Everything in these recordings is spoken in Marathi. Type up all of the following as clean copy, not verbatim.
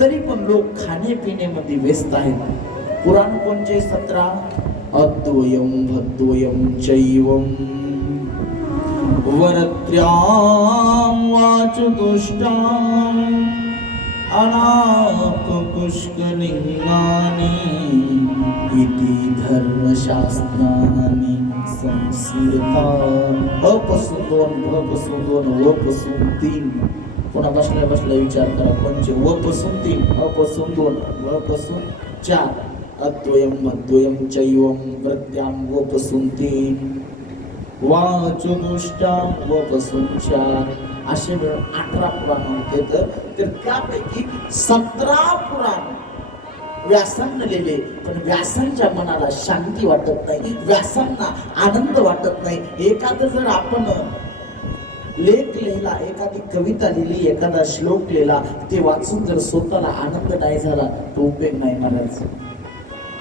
तरी पण लोक खाण्यापिण्यामध्ये व्यस्त आहेत. पुराण कोणचे 17? अद्वयम भद्वयम चैवम वरत्र्याम वाचतुष्टाम अनाप पुष्कलिंगानि इति धर्मशास्त्रानि संस्मृता. अपासून 2, भपासून 2, वपासून 3. पुन्हा बसल्या बसल्या विचार करा कोणचे? वपासून 3, अपासून 2, वपासून 4. अद्वयम भद्वयम चैवम वरत्र्याम वपासून 3, वाचतुष्टाम वपासून 4. असे मिळून 18 पुराण होते. तर त्यापैकी 17 पुराण व्यासांना लिहिले, पण व्यासांच्या मनाला शांती वाटत नाही, व्यासांना आनंद वाटत नाही. एखादं जर आपण लेख लिहिला, एखादी कविता लिहिली, एखादा श्लोक लिहिला, ते वाचून जर स्वतःला आनंद नाही झाला तो उपयोग नाही महाराज.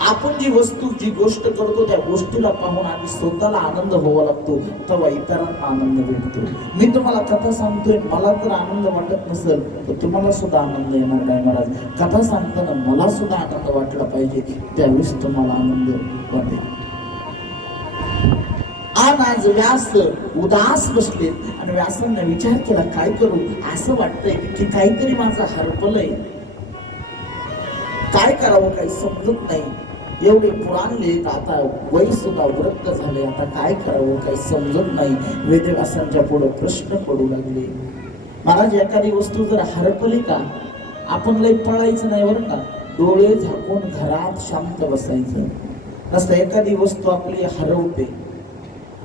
आपण जी वस्तू जी गोष्ट करतो त्या गोष्टीला पाहून आम्ही स्वतःला आनंद व्हावा लागतो, तेव्हा इतरांना आनंद भेटतो. मी तुम्हाला कथा सांगतोय, मला जर आनंद वाटत नसेल तर तुम्हाला सुद्धा आनंद येणार नाही महाराज. कथा सांगताना मला सुद्धा आनंद वाटला पाहिजे, त्यावेळेस तुम्हाला आनंद वाटेल. आज व्यास उदास बसले आणि व्यासांना विचार केला काय करू. असं वाटतंय की काहीतरी माझं हरपलंय, काय करावं काही समजत नाही. एवढे पुराण लिहित, आता वय सुद्धा वृद्ध झाले, आता काय करावं काही समजत नाही. वेदव्यासांच्या पुढे प्रश्न पडू लागले. महाराज एखादी वस्तू जर हरपली का, आपण लई पळायचं नाही बरं का, डोळे झाकून घरात शांत बसायचं. असं एखादी वस्तू आपली हरवते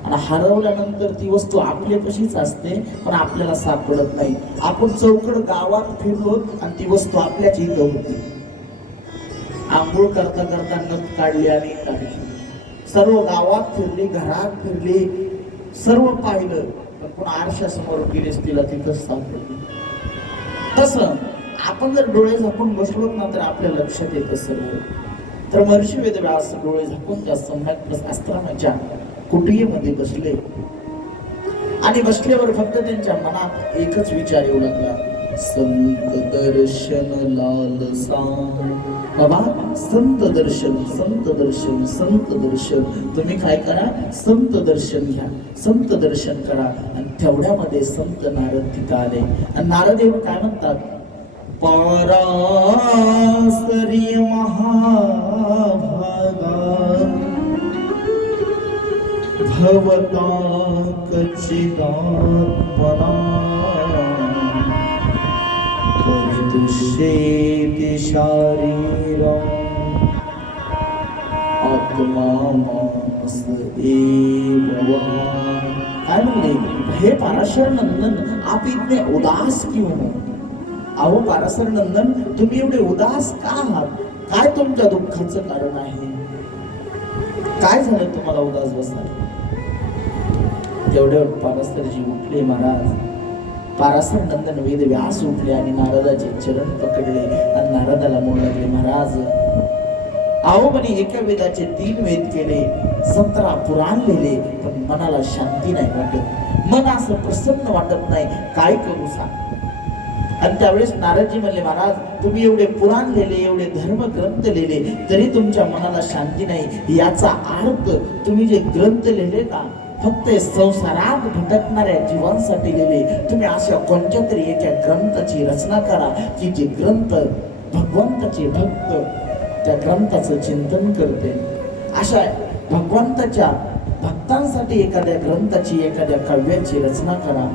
आणि हरवल्यानंतर ती वस्तू आपल्यापाशीच असते पण आपल्याला सापडत नाही. आपण चौकड गावात फिरलो आणि ती वस्तू आपल्याच इथं होती. आंघोळ करता करता नख काढली आणि काढली, सर्व गावात फिरली, घरात फिरली, सर्व पाहिलं, पण पुन्हा आरशासमोर गेलीस तिला तिथंच सापडली. तसं आपण जर डोळे झाकून बसलो ना तर आपल्या लक्षात येतं सर्व. तर महर्षी वेदव्यास डोळे झाकून त्या सम्यक आश्रमाच्या कुटियेमध्ये बसले आणि बसल्यावर फक्त त्यांच्या मनात एकच विचार येऊ लागला, संत दर्शन लालसा. बाबा संत दर्शन, संत दर्शन, संत दर्शन. तुम्ही काय करा, संत दर्शन घ्या, संत दर्शन करा. आणि तेवढ्यामध्ये संत नारद तिथं आले आणि नारदेव काय म्हणतात, परासरी महाभागा भवता कचिदात्मना परिदुष्येति शारीरम् आत्मा मानस एव वा. काय म्हणले, हे पाराशर नंदन आप इतने उदास क्यों हो. अहो पाराशर नंदन तुम्ही एवढे उदास का आहात, काय तुमच्या दुःखाचं कारण आहे, काय झालं तुम्हाला उदास बसायला. तेवढ्यावर पाराशरजी उठले महाराज. पाराशर नंदन वेद व्यास उठले आणि नारदाचे चरण पकडले आणि नारदाला म्हणू लागले, महाराज अहो म्हणे एका वेदाचे 3 वेद केले, 17 पुराण लिहिले, पण मनाला शांती नाही वाटत, मन असं प्रसन्न वाटत नाही, काय करू सांग. आणि त्यावेळेस नारदजी म्हणले, महाराज तुम्ही एवढे पुराण लिहिले, एवढे धर्मग्रंथ लिहिले, तरी तुमच्या मनाला शांती नाही. याचा अर्थ तुम्ही जे ग्रंथ लिहिले का फक्त संसारात भटकणाऱ्या जीवांसाठी लिहिले. तुम्ही अशा कोणत्या तरी एका ग्रंथाची रचना करा की जे ग्रंथ भगवंताचे भक्त त्या ग्रंथाचं चिंतन करते. अशा भगवंताच्या भक्तांसाठी एखाद्या ग्रंथाची, एखाद्या काव्याची रचना करा.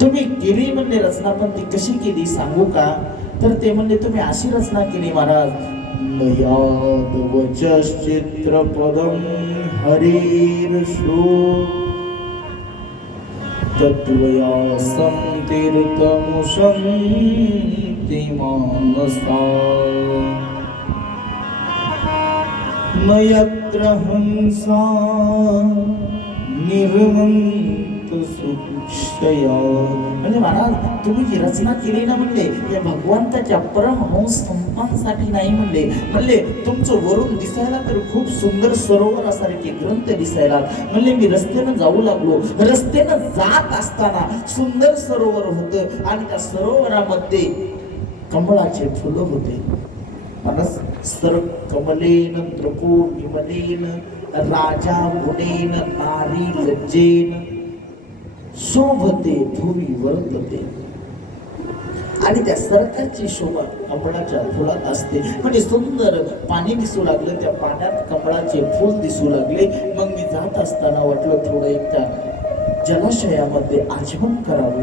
तुम्ही केली म्हणले रचना, पण ती कशी केली सांगू का. तर ते म्हणले तुम्ही अशी रचना केली महाराज, चित्रपदम हरीर्षु तत्वया संतीर्थमुशन्ति मानसा नयत्र हंसा निर्मंत सुक्षया. म्हणजे महाराज तुम्ही जी रचना केली ना म्हणले या भगवंताच्या परमहंस संतांसाठी नाही म्हणले. म्हणले तुमचं वरून दिसायला तर खूप सुंदर सरोवरासारखे ग्रंथ दिसायला. म्हणले मी रस्त्यानं जाऊ लागलो, रस्त्यानं जात असताना सुंदर सरोवर होतं आणि त्या सरोवरामध्ये कमळाचे फुलं होते. मला सर कमलेन द्रपूर्णिमलेन राजा गुणेन नारी लज्जेन शोभते भूमी वर्तते. आणि त्या सरकारची शोभा कमळाच्या फुलात असते. म्हणजे सुंदर पाणी दिसू लागलं, त्या पाण्यात कमळाचे फुल दिसू लागले. मग मी जात असताना वाटलं थोडं एक त्या जलाशयामध्ये आचमन करावं.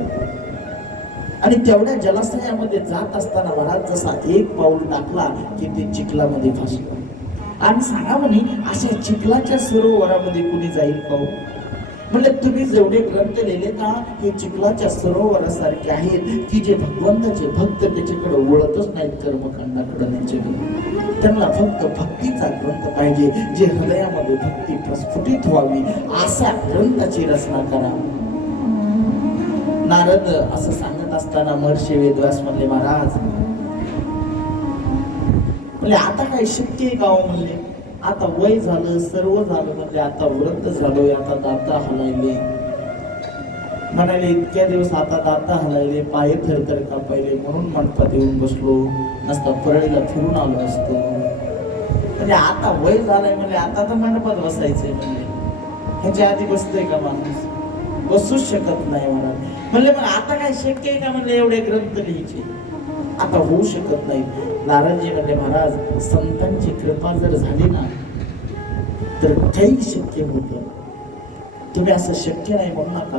आणि तेवढ्या जलाशयामध्ये जात असताना महाराज जसा एक पाऊल टाकला की ते चिखलामध्ये फसलं. आणि सांगा म्हणे अशा चिखलाच्या सरोवरामध्ये कुणी जाईल पाहू? म्हणजे तुम्ही जेवढे ग्रंथ लिहिले ना हे चिखलाच्या सरोवरासारखे आहेत की जे भगवंताचे भक्त त्याच्याकडे वळतच नाहीत कर्मकांडाकडे त्यांच्याकडे. त्यांना फक्त भक्तीचा ग्रंथ पाहिजे, जे हृदयामध्ये भक्ती प्रस्फुटित व्हावी असा ग्रंथाची रचना करा. नारद असं सांगत असताना महर्षी वेदव्यास म्हणले, महाराज म्हणजे आता काय शक्य आहे का म्हणले? आता वय झालं, सर्व झालं, म्हणजे आता व्रत झालोय, आता दाता हलायले. म्हणाले इतक्या दिवस आता दाता हलायले, पाय थरथर कापायले, म्हणून मंडपात येऊन बसलो, नसता परळीला फिरून आलो असतो. म्हणजे आता वय झालंय म्हणजे आता तर मंडपात बसायचंय. म्हणजे ह्याच्या आधी बसतोय का माणूस? बसूच शकत नाही महाराज. म्हणले मग आता काय शक्य आहे का म्हणले एवढे ग्रंथ लिहायचे? आता होऊ शकत नाही. नारायणजी म्हणले, महाराज संतांची कृपा जर झाली ना तर काही शक्य होतं. तुम्ही असं शक्य नाही म्हणू नका.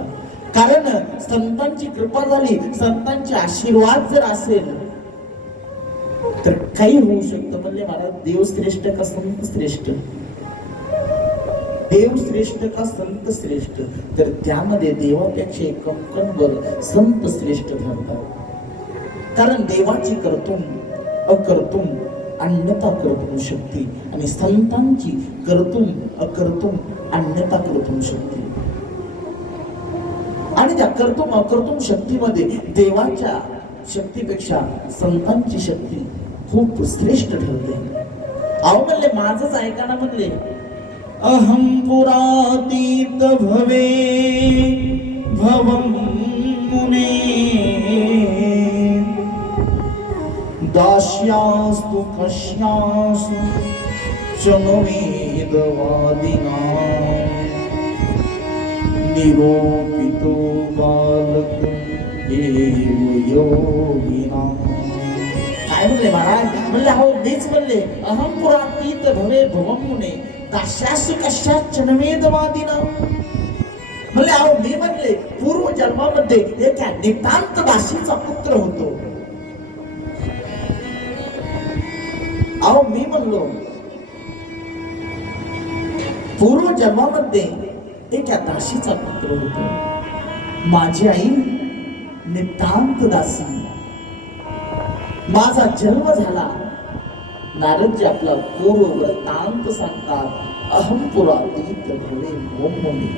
कारण संतांची कृपा झाली, संतांचे आशीर्वाद जर असेल तर काही होऊ शकतं. म्हणले महाराज देव श्रेष्ठ का संत श्रेष्ठ? देव श्रेष्ठ का संत श्रेष्ठ? तर त्यामध्ये देवापेक्षा कंकणभर संत श्रेष्ठ ठरतात. कारण देवाची कर्तुम अकर्तुम अन्यथा कर्तुम शक्ती आणि संतांची कर्तुम अकर्तुम अन्यथा कर्तुम शक्ती. आणि त्या कर्तुम अकर्तुम शक्तीमध्ये देवाच्या शक्तीपेक्षा संतांची शक्ती खूप श्रेष्ठ ठरते. अहो म्हणले माझंच ऐका ना. म्हणले अहम पुरातीत भवे भवम मुने दास्यास्तु कस्यास्तु शनवेदवादिना निरोपितो बालक एव योगिना. काय म्हणले महाराज? म्हणले हो मीच म्हणले अहम पुरातीत भवे भवम मुने दास्यास्तु कस्यास्तु शनवेदवादिना. म्हणले अहो मी म्हणले पूर्व जन्मामध्ये एका नितांत दासीचा पुत्र होतो. अहो मी म्हणलो पूर्व जन्मामध्ये एका दासीचा पुत्र होतो. माझी आई नितांत दासी. माझा जन्म झाला. नारदजी आपला पूर्व वृत्तांत सांगतात. अहम पुरातीत भवे भवम मुने.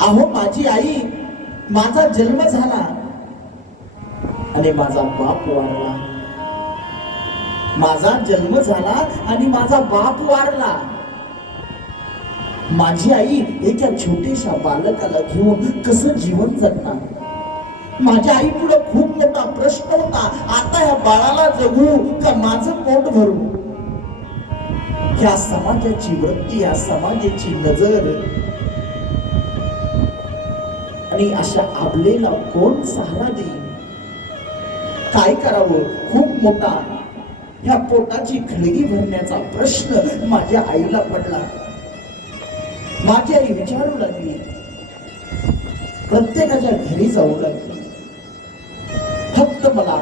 अहो माझी आई, माझा जन्म झाला आणि माझा बाप वारला. माझा जन्म झाला आणि माझा बाप वारला. माझी आई एका छोट्याशा बालकाला घेऊन कसं जीवन जगणार? माझ्या आई पुढे खूप मोठा प्रश्न होता. आता या बाळाला जगू का माझं पोट भरू? ह्या समाजाची वृत्ती, या समाजाची नजर आणि अशा आबलेला कोण सहारा देईल? काय करावं? खूप मोठा ह्या पोटाची खळगी भरण्याचा प्रश्न माझ्या आईला पडला. माझी आई विचारू लागली, प्रत्येकाच्या घरी जाऊ लागली, फक्त मला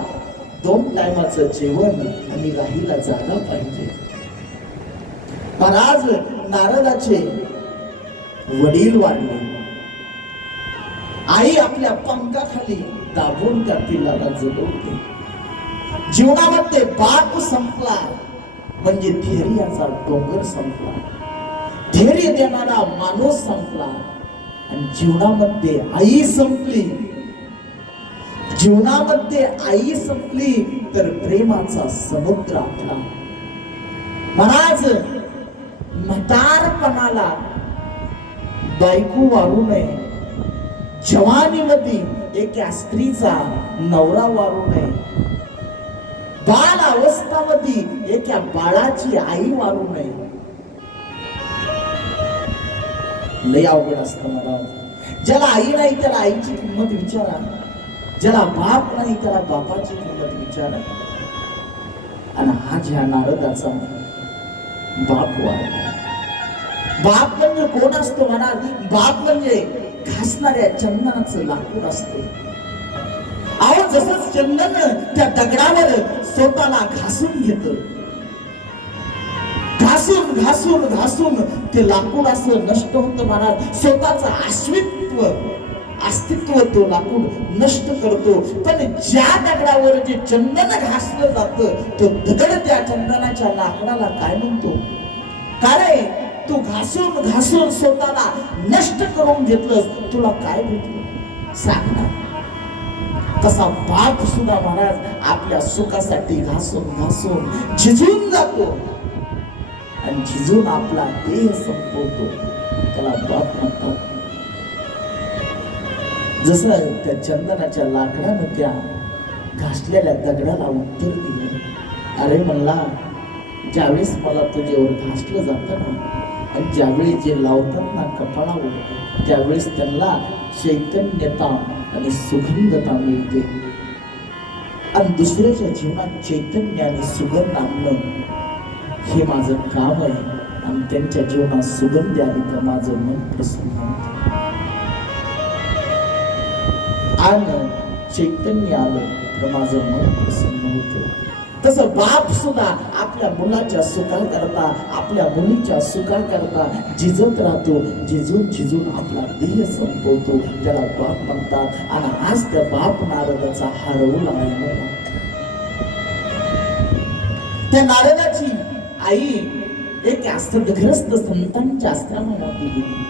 2 टायमाचं जेवण आणि राहीला जागा पाहिजे. महाराज नारदाचे वडील वारले. आई आपल्या पंखाखाली दाबून त्या पिलाला जगवते. जीवनामध्ये बाप संपला म्हणजे धैर्याचा डोंगर संपला. धैर्य देणारा माणूस संपला. आणि जीवनामध्ये आई संपली. जीवनामध्ये आई संपली तर प्रेमाचा समुद्र आटला. महाराज म्हातारपणाला बायको वारू नये. जवानीमध्ये एका स्त्रीचा नवरा वारू नये. अवस्थामध्ये एका बाळाची आई वारू नये. लय अवघड असतं मला. ज्याला आई नाही त्याला आईची किंमत विचारा, ज्याला बाप नाही त्याला बापाची किंमत विचारा. आणि आज ह्या नारदाचा बाप वारला. बाप म्हणजे कोण असतो म्हणा? बाप म्हणजे घासणाऱ्या चंदनाचं लाकूड असतं. अहो जसं चंदन त्या दगडावर स्वतःला घासून घेत, घासून घासून घासून ते लाकूड असं नष्ट होतं महाराज. स्वतःचं अस्तित्व तो लाकूड नष्ट करतो. पण ज्या दगडावर जे चंदन घासलं जातं तो दगड त्या चंदनाच्या लाकडाला काय म्हणतो? काय तू घासून घासून स्वतःला नष्ट करून घेतलंस, तुला काय भेटलं सांग ना. तसा बाप सुद्धा महाराज आपल्या सुखासाठी घासून घासून झिजून जातो आणि झिजून आपला देह संपवतो. त्याला बाप म्हणतात. जसं त्या चंदनाच्या लाकडानं त्या घासलेल्या दगडाला उत्तर दिलं, अरे म्हणला ज्यावेळेस मला तुझ्यावर घासलं जातं ना, आणि ज्यावेळी जे लावतात ना कपाळावर, त्यावेळेस त्यांना चैतन्यता आणि सुगंधता मिळते. आणि दुसऱ्याच्या जीवनात चैतन्य आणि सुगंध आणणं हे माझं काम आहे. आणि त्यांच्या जीवनात सुगंध आली तर माझं मन प्रसन्न होतं. आणि चैतन्य आलं तर माझं मन प्रसन्न होतं. तसं बाप सुद्धा आपल्या मुलाच्या सुखाकरता, आपल्या मुलीच्या सुखाकरता झिजत राहतो. झिजून झिजून आपला देह संपवतो. त्याला बाप म्हणतात. आणि आज त्या बाप नारदाचा हरवला आहे. त्या नारदाची आई एक सद्ग्रस्त संतांच्या आश्रमामध्ये गेली.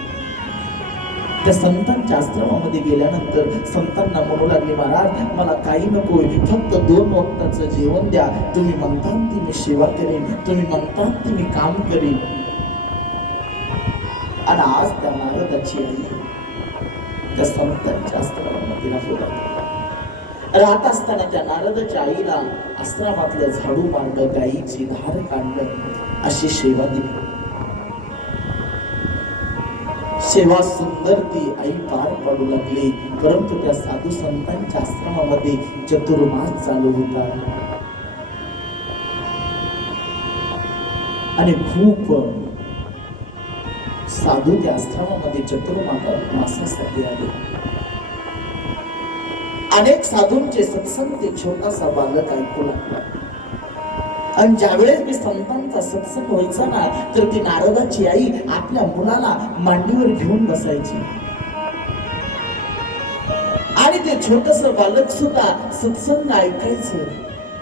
त्या संतांच्या आश्रमामध्ये गेल्यानंतर संतांना म्हणू लागले, महाराज मला काही नकोय, फक्त 2 वक्ताचं जेवण द्या. तुम्ही म्हणतात ती मी सेवा करेन, तुम्ही म्हणतात ती मी काम करेन. आणि आज त्या नारदाची आई त्या संतांच्या आश्रमामध्ये राहत असताना त्या नारदाच्या आईला आश्रमातलं झाडू मारलं, गाईची धार काढलं, अशी सेवा दिली. सेवा सुंदर ती आई पार पाडू लागली. परंतु त्या साधू संतांच्या आश्रमामध्ये चतुर्मास चालू होता आणि खूप साधू त्या आश्रमामध्ये चतुर्मासासाठी आले. अनेक साधूंचे सत्संग ते छोटासा बालक ऐकू लागला. आणि ज्यावेळेस मी संतांचा सत्संग व्हायचा ना, तर ती नारदाची आई आपल्या मुलाला मांडीवर घेऊन बसायची. आणि ते छोटस बालक सुद्धा सत्संग ऐकायचं.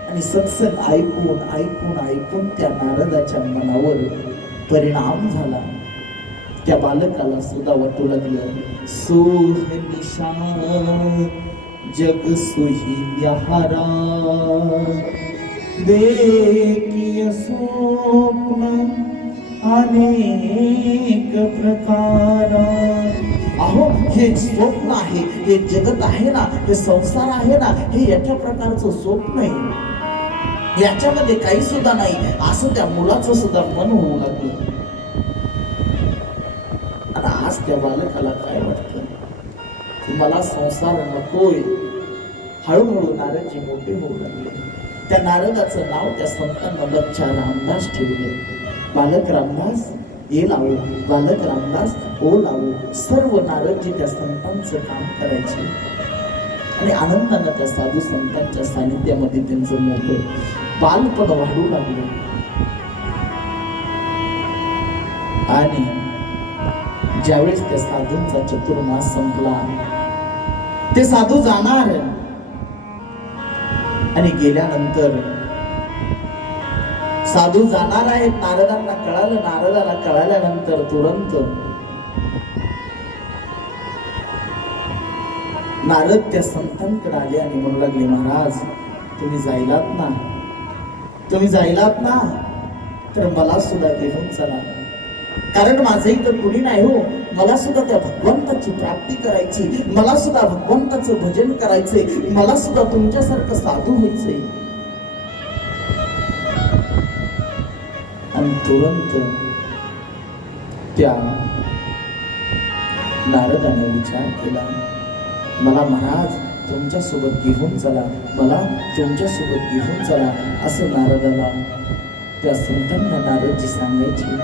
आणि सत्संग ऐकून ऐकून ऐकून त्या नारदाच्या मनावर परिणाम झाला. त्या बालकाला सुद्धा वाटू लागलं, सोहनिशा जग सोही न्याहारा, देखिय स्वप्न अनेक प्रकार. अहो हे स्वप्न आहे, हे जगत आहे ना, हे संसार आहे ना, हे याच्या प्रकारचं स्वप्न आहे, याच्यामध्ये काही सुद्धा नाही, असं त्या मुलाचं सुद्धा मन होऊ लागलं. आणि आज त्या बालकाला काय वाटतं, मला संसार नकोय. हळूहळू नारदजी मोठे होऊ लागले. त्या नारदाचं नाव त्या संतांना बच्चा रामदास ठेवले. बालक रामदास ये लावो, बालक रामदास ओ लावो. सर्व नारदजी त्या संतांचं काम करायचे आणि आनंदानं त्या साधू संतांच्या सानिध्यामध्ये त्यांचं मोठं बालपण वाढू लागलं. आणि ज्यावेळेस त्या साधूंचा चतुर्मास संपला, ते साधू जाणार आणि गेल्यानंतर साधू जाणार आहेत. नारदांना कळालं. नारदाला कळाल्यानंतर तुरंत नारद त्या संतांकडे आले आणि म्हणू लागले, महाराज तुम्ही जायलात ना, तुम्ही जायलात ना, तर मला सुद्धा घेऊन चला. कारण माझं इथं कुणी नाही हो. मला सुद्धा त्या भगवंताची प्राप्ती करायची, मला सुद्धा भगवंताचं भजन करायचंय, मला सुद्धा तुमच्यासारखं साधू व्हायचंय. आणि तुरंत त्या नारदाने विचार केला, मला महाराज तुमच्यासोबत घेऊन चला, मला तुमच्यासोबत घेऊन चला, असं नारदाला त्या संतांना नारदजी सांगायचे.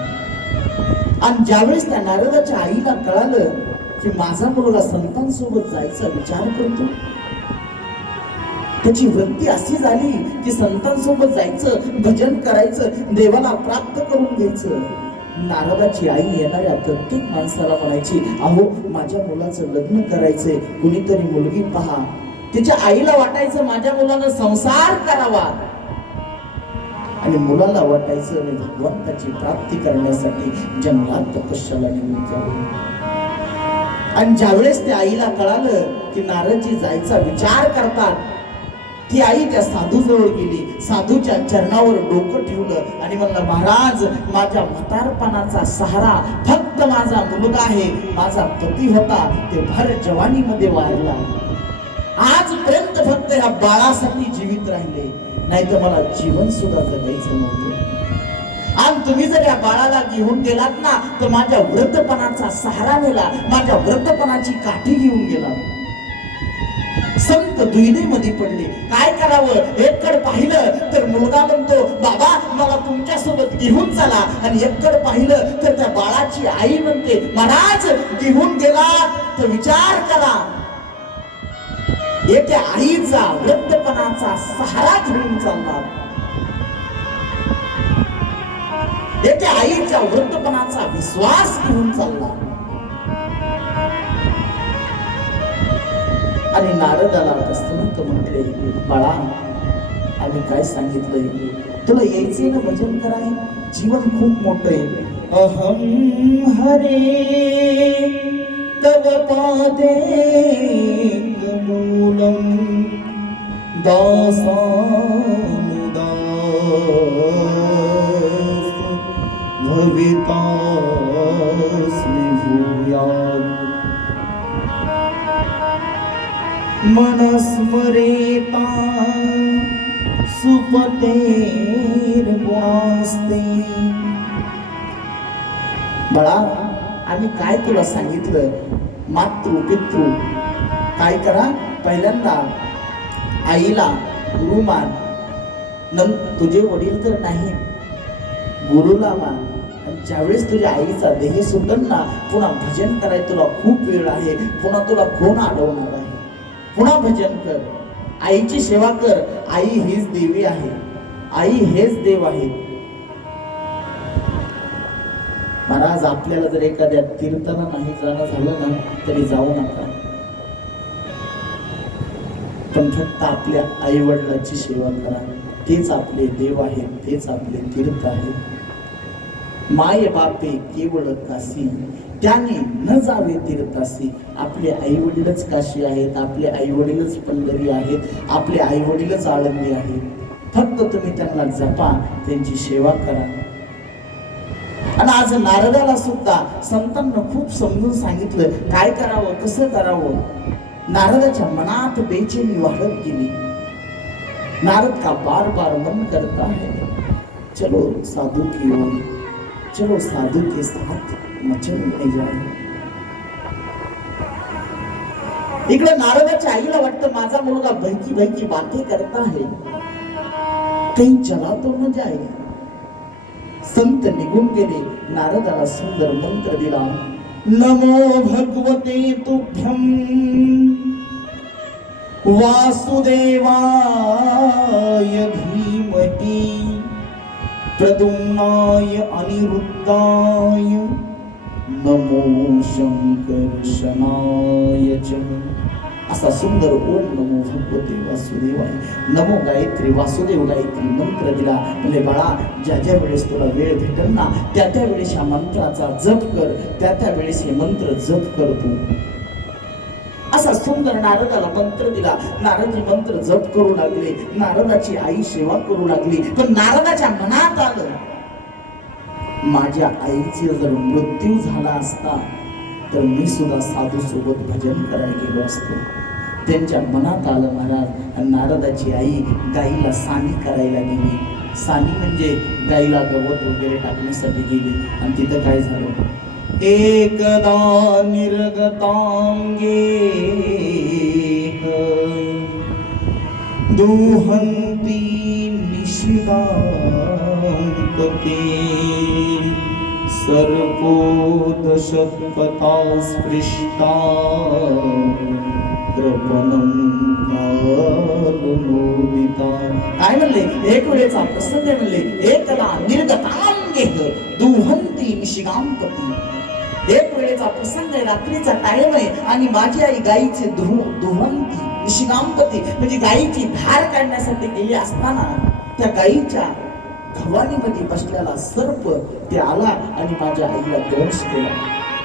आणि ज्यावेळेस त्या नारदाच्या आईला कळालं की माझा मुलगा संतांसोबत जायचा विचार करतो, त्याची वृत्ती अशी झाली की संतांसोबत जायचं, भजन करायचं, देवाला प्राप्त करून घ्यायचं. नारदाची आई येणाऱ्या प्रत्येक माणसाला म्हणायची, अहो माझ्या मुलाचं लग्न करायचंय, कुणीतरी मुलगी पहा. तिच्या आईला वाटायचं माझ्या मुलानं संसार करावा, आणि मुलाला वाटायचं मी भगवंताची प्राप्ती करण्यासाठी जंगलात तपश्चर्याला निघून जावं. आणि ज्यावेळेस त्या आईला कळालं की नारदजी जायचा विचार करतात, ती आई त्या साधूजवळ गेली, साधूच्या चरणावर डोकं ठेवलं आणि म्हणलं, महाराज माझ्या म्हातारपणाचा सहारा फक्त माझा मुलगा आहे. माझा पती होता ते भर जवानीमध्ये वारला, आजपर्यंत फक्त ह्या बाळासाठी जीवित राहिले, नाही तर मला जीवन सुद्धा जगायचं नव्हतं. आणि तुम्ही जर या बाळाला घेऊन गेलात ना तर माझ्या वृद्धपणाचा सहारा नेला, माझ्या वृद्धपणाची काठी घेऊन गेला. संत दुविधेमध्ये पडले, काय करावं. एककडे पाहिलं तर मुलगा म्हणतो, बाबा मला तुमच्या सोबत घेऊन चला, आणि एककडे पाहिलं तर त्या बाळाची आई म्हणते, महाराज घेऊन गेला तर विचार करा. एका आईचा वृद्धपणाचा सहारा घेऊन चालला, एका आईच्या वृद्धपणाचा विश्वास घेऊन चालला. आणि नारदाला प्रसन्न म्हटले, बाळा आम्ही काय सांगितलंय, तुला यायचे ना भजन कराय, जीवन खूप मोठं आहे. अहम हरे तव पादे मूलम दासानुदास भवितास्मि भूयात् मनस्मरेता सुपतेर गुणास्ते. बाळा आम्ही काय तुला सांगितलं, मातृ पितृ काय करा, पहिल्यांदा आईला गुरु मान, तुझे वडील तर नाही गुरुला मान. आणि ज्यावेळेस तुझ्या आईचा देह सुटल ना, पुन्हा भजन करायला तुला खूप वेळ आहे, पुन्हा तुला कोण अडवणार आहे, पुन्हा भजन कर, आईची सेवा कर. आई हीच देवी आहे, आई हेच देव आहे. महाराज आपल्याला जर एखाद्या तीर्थाला नाही जाणं झालं ना तरी जाऊ नका, पण फक्त आपल्या आई वडिलांची सेवा करा, तेच आपले देव आहेत, तेच आपले तीर्थ आहेत. माय बापे केवळ काशी, त्याने न जावे तीर्थासी. आपले आई वडीलच काशी आहेत, आपले आई वडीलच पंढरी आहेत, आपले आई वडीलच आळंदी आहेत. फक्त तुम्ही त्यांना जपा, त्यांची सेवा करा. आणि आज नारदाला सुद्धा संतांना खूप समजून सांगितलं काय करावं, कसं करावं. नारदाच्या मनात बेचैनी वाढत गेली. नारद का बार बार मन करता है, चलो साधू की ओर, चलो साधू के साथ मचलने जाए. इकडे नारदाच्या आईला वाटतं माझा मुलगा भैकी भैकी बातें करता है, कहीं चला तो न जाए. संत निघून गेले. नारदाला सुंदर मंत्र दिला, नमो भगवते तुभ्यं वासुदेवाय धीमहि प्रद्युम्नाय अनिरुद्धाय नमो शंकर्षणाय च. असा सुंदर ओम नमो भगवते वासुदेवाय, नमो गायत्री, वासुदेव गायत्री मंत्र दिला. म्हणजे बाळा ज्या ज्या वेळेस तुला वेळ भेटेल ना त्या त्या वेळेस या मंत्राचा जप कर, त्या त्या वेळेस हे मंत्र जप कर तू. असा सुंदर नारदाला मंत्र दिला. नारदजी मंत्र जप करू लागले, नारदाची आई सेवा करू लागली. पण नारदाच्या मनात आलं माझ्या आईचे जर मृत्यू झाला असता तर मी सुद्धा साधू सोबत भजन करायला गेलो असतो. त्यांच्या मनात आलं महाराज. नारदाची आई गाईला सानी करायला गेली. सानी म्हणजे गाईला गवत वगैरे टाकण्यासाठी गेली आणि तिथं काय झालं, एकदा निर्गतांगे दुहंती निशिकांपते सर्पोदशत्पथा स्पृष्टा कृपणं कालमोदिता. काय म्हणले, एक वेळेचा प्रसंग म्हणले, एकदा निर्गतांगेह दुहंती निशिकांपती. एक वेळेचा प्रसंग आहे, रात्रीचा टाइम आहे आणि माझी आई गाईचे दुहंती निशिकांपती म्हणजे गाईची धार काढण्यासाठी गेली असताना त्या गाईच्या धवानीमध्ये बसलेला सर्प ते आला आणि माझ्या आईला दंश केला.